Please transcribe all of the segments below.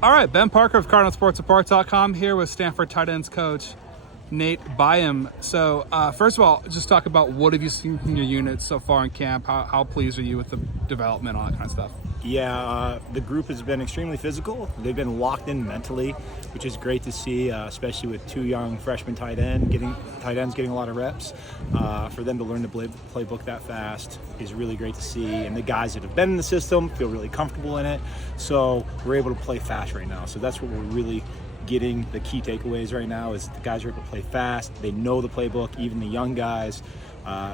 All right, Ben Parker of CardinalSportsReport.com here with Stanford tight ends coach Nate Byham. So first of all, just talk about what have you seen from your unit so far in camp? How pleased are you with the development, all that kind of stuff? Yeah, the group has been extremely physical. They've been locked in mentally, which is great to see, especially with two young freshman tight ends getting a lot of reps. For them to learn the playbook that fast is really great to see. And the guys that have been in the system feel really comfortable in it. So we're able to play fast right now. So that's what we're really getting. The key takeaways right now is the guys are able to play fast. They know the playbook, even the young guys.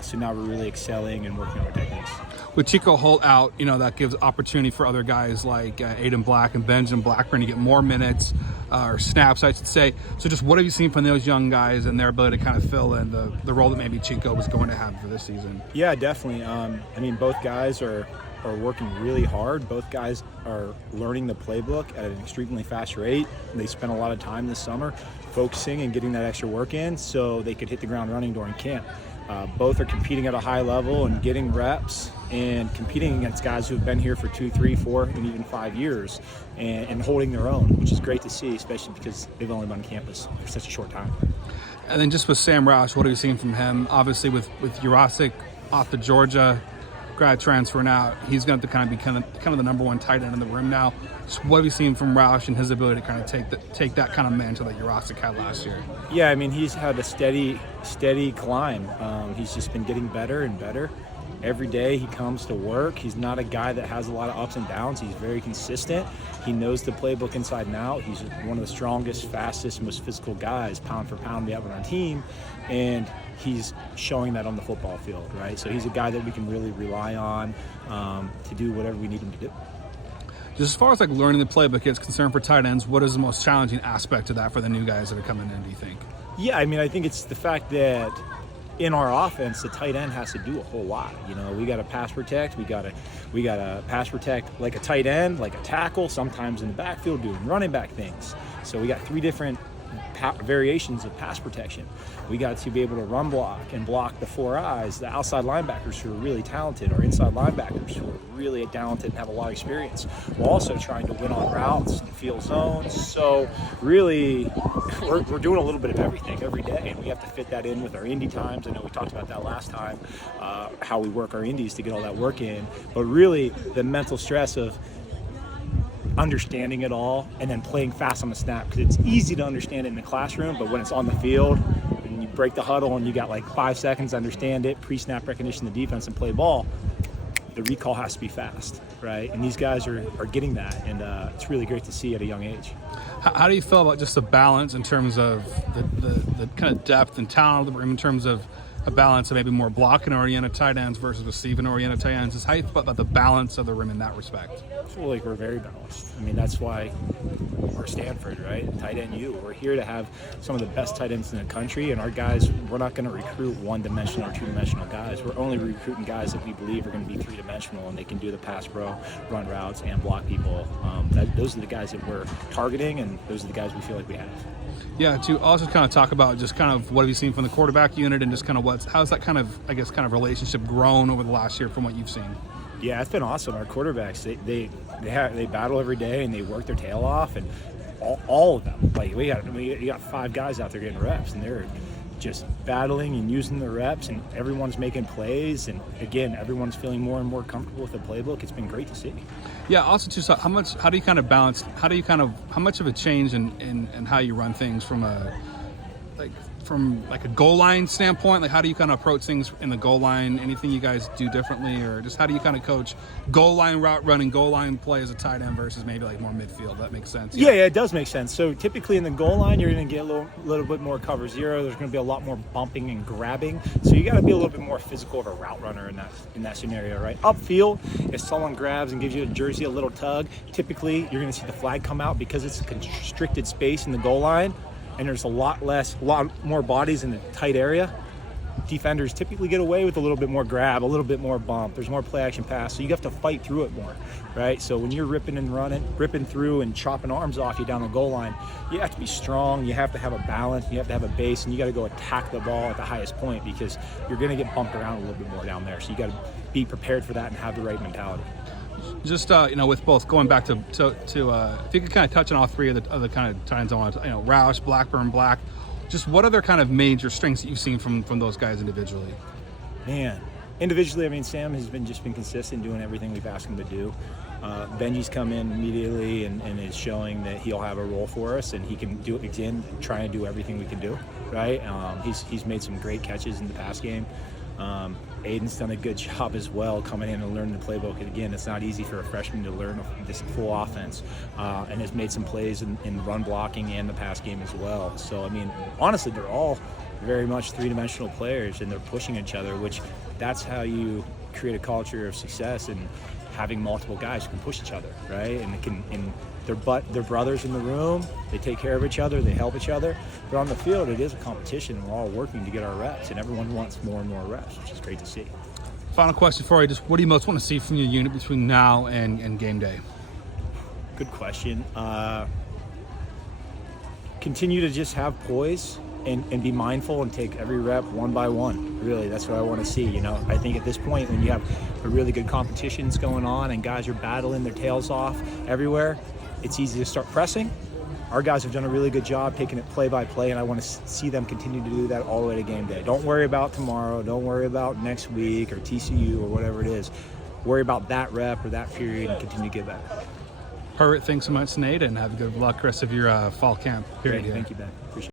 So now we're really excelling and working on our techniques. With Chico Holt out, that gives opportunity for other guys like Aiden Black and Benjamin Blackburn to get more minutes or snaps, I should say. So just what have you seen from those young guys and their ability to kind of fill in the role that maybe Chico was going to have for this season? Yeah, definitely. Both guys are working really hard. Both guys are learning the playbook at an extremely fast rate. They spent a lot of time this summer focusing and getting that extra work in so they could hit the ground running during camp. Both are competing at a high level and getting reps and competing against guys who have been here for 2, 3, 4, and even 5 years and holding their own, which is great to see, especially because they've only been on campus for such a short time. And then just with Sam Roush, what are you seeing from him? Obviously with Jurasic off to Georgia, grad transferring out, he's going to kind of be kind of the number one tight end in the room now. So what have you seen from Roush and his ability to kind of take that kind of mantle that Jurasic had last year? Yeah, he's had a steady climb. He's just been getting better and better. Every day he comes to work. He's not a guy that has a lot of ups and downs. He's very consistent. He knows the playbook inside and out. He's one of the strongest, fastest, most physical guys, pound for pound, we have on our team. And he's showing that on the football field, right? So he's a guy that we can really rely on to do whatever we need him to do. Just as far as learning the playbook is concerned for tight ends, what is the most challenging aspect of that for the new guys that are coming in, do you think? Yeah, I think it's the fact that in our offense, the tight end has to do a whole lot. We got to pass protect. We got to pass protect like a tight end, like a tackle, sometimes in the backfield doing running back things. So we got 3 different variations of pass protection. We got to be able to run block and block the 4 eyes, the outside linebackers who are really talented, or inside linebackers who are really talented and have a lot of experience. We're also trying to win on routes and field zones. So really, we're doing a little bit of everything every day, and we have to fit that in with our indie times. I know we talked about that last time, how we work our indies to get all that work in. But really, the mental stress of understanding it all and then playing fast on the snap, because it's easy to understand it in the classroom, but when it's on the field and you break the huddle and you got 5 seconds to understand it, pre-snap recognition, the defense, and play ball, the recall has to be fast, right? And these guys are getting that, and it's really great to see at a young age. How do you feel about just the balance in terms of the kind of depth and talent of the room, in terms of a balance of maybe more blocking-oriented tight ends versus receiving-oriented tight ends? Just how you feel about the balance of the room in that respect? I feel like we're very balanced. That's why we're Stanford, right? Tight end U. We're here to have some of the best tight ends in the country, and our guys, we're not going to recruit one-dimensional or two-dimensional guys. We're only recruiting guys that we believe are going to be three-dimensional, and they can do the pass pro, run routes, and block people. Those are the guys that we're targeting, and those are the guys we feel like we have. Yeah, to also kind of talk about just kind of what have you seen from the quarterback unit, and just kind of how's that kind of relationship grown over the last year from what you've seen? Yeah, it's been awesome. Our quarterbacks, they battle every day and they work their tail off, and all of them. We got 5 guys out there getting reps, and they're just battling and using the reps, and everyone's making plays, and again, everyone's feeling more and more comfortable with the playbook. It's been great to see. Yeah, also just how much of a change in how you run things from a goal line standpoint? How do you kind of approach things in the goal line? Anything you guys do differently, or just how do you kind of coach goal line route running, goal line play as a tight end versus maybe more midfield? That makes sense. Yeah, it does make sense. So typically in the goal line, you're going to get a little bit more cover zero. There's going to be a lot more bumping and grabbing. So you got to be a little bit more physical of a route runner in that scenario, right? Upfield, if someone grabs and gives you a jersey, a little tug, typically you're going to see the flag come out because it's a constricted space in the goal line, and there's a lot more bodies in the tight area. Defenders typically get away with a little bit more grab, a little bit more bump. There's more play action pass, so you have to fight through it more, right? So when you're ripping through and chopping arms off you down the goal line, you have to be strong, you have to have a balance, you have to have a base, and you got to go attack the ball at the highest point, because you're going to get bumped around a little bit more down there. So you got to be prepared for that and have the right mentality. Just with both going back to if you could kind of touch on all three of the other kind of times I want to, Roush, Blackburn, Black. Just what other kind of major strengths that you've seen from those guys individually? Man, individually, I mean, Sam has been consistent doing everything we've asked him to do. Benji's come in immediately and is showing that he'll have a role for us, and he can do it again, trying to do everything we can do, right? He's made some great catches in the pass game. Aiden's done a good job as well coming in and learning the playbook. And again, it's not easy for a freshman to learn this full offense, and has made some plays in run blocking and the pass game as well. So, I mean, honestly, they're all very much three-dimensional players, and they're pushing each other, which that's how you create a culture of success, and having multiple guys who can push each other, right? And they're brothers in the room. They take care of each other. They help each other. But on the field, it is a competition. We're all working to get our reps, and everyone wants more and more reps, which is great to see. Final question for you: just what do you most want to see from your unit between now and game day? Good question. Continue to just have poise and be mindful and take every rep one by one. Really, that's what I want to see. I think at this point, when you have a really good competitions going on and guys are battling their tails off everywhere, it's easy to start pressing. Our guys have done a really good job taking it play by play, and I want to see them continue to do that all the way to game day. Don't worry about tomorrow. Don't worry about next week or TCU or whatever it is. Worry about that rep or that period and continue to get better. Perfect. Thanks so much, Nate, and have a good luck rest of your fall camp period. Thank you, Ben. Appreciate it.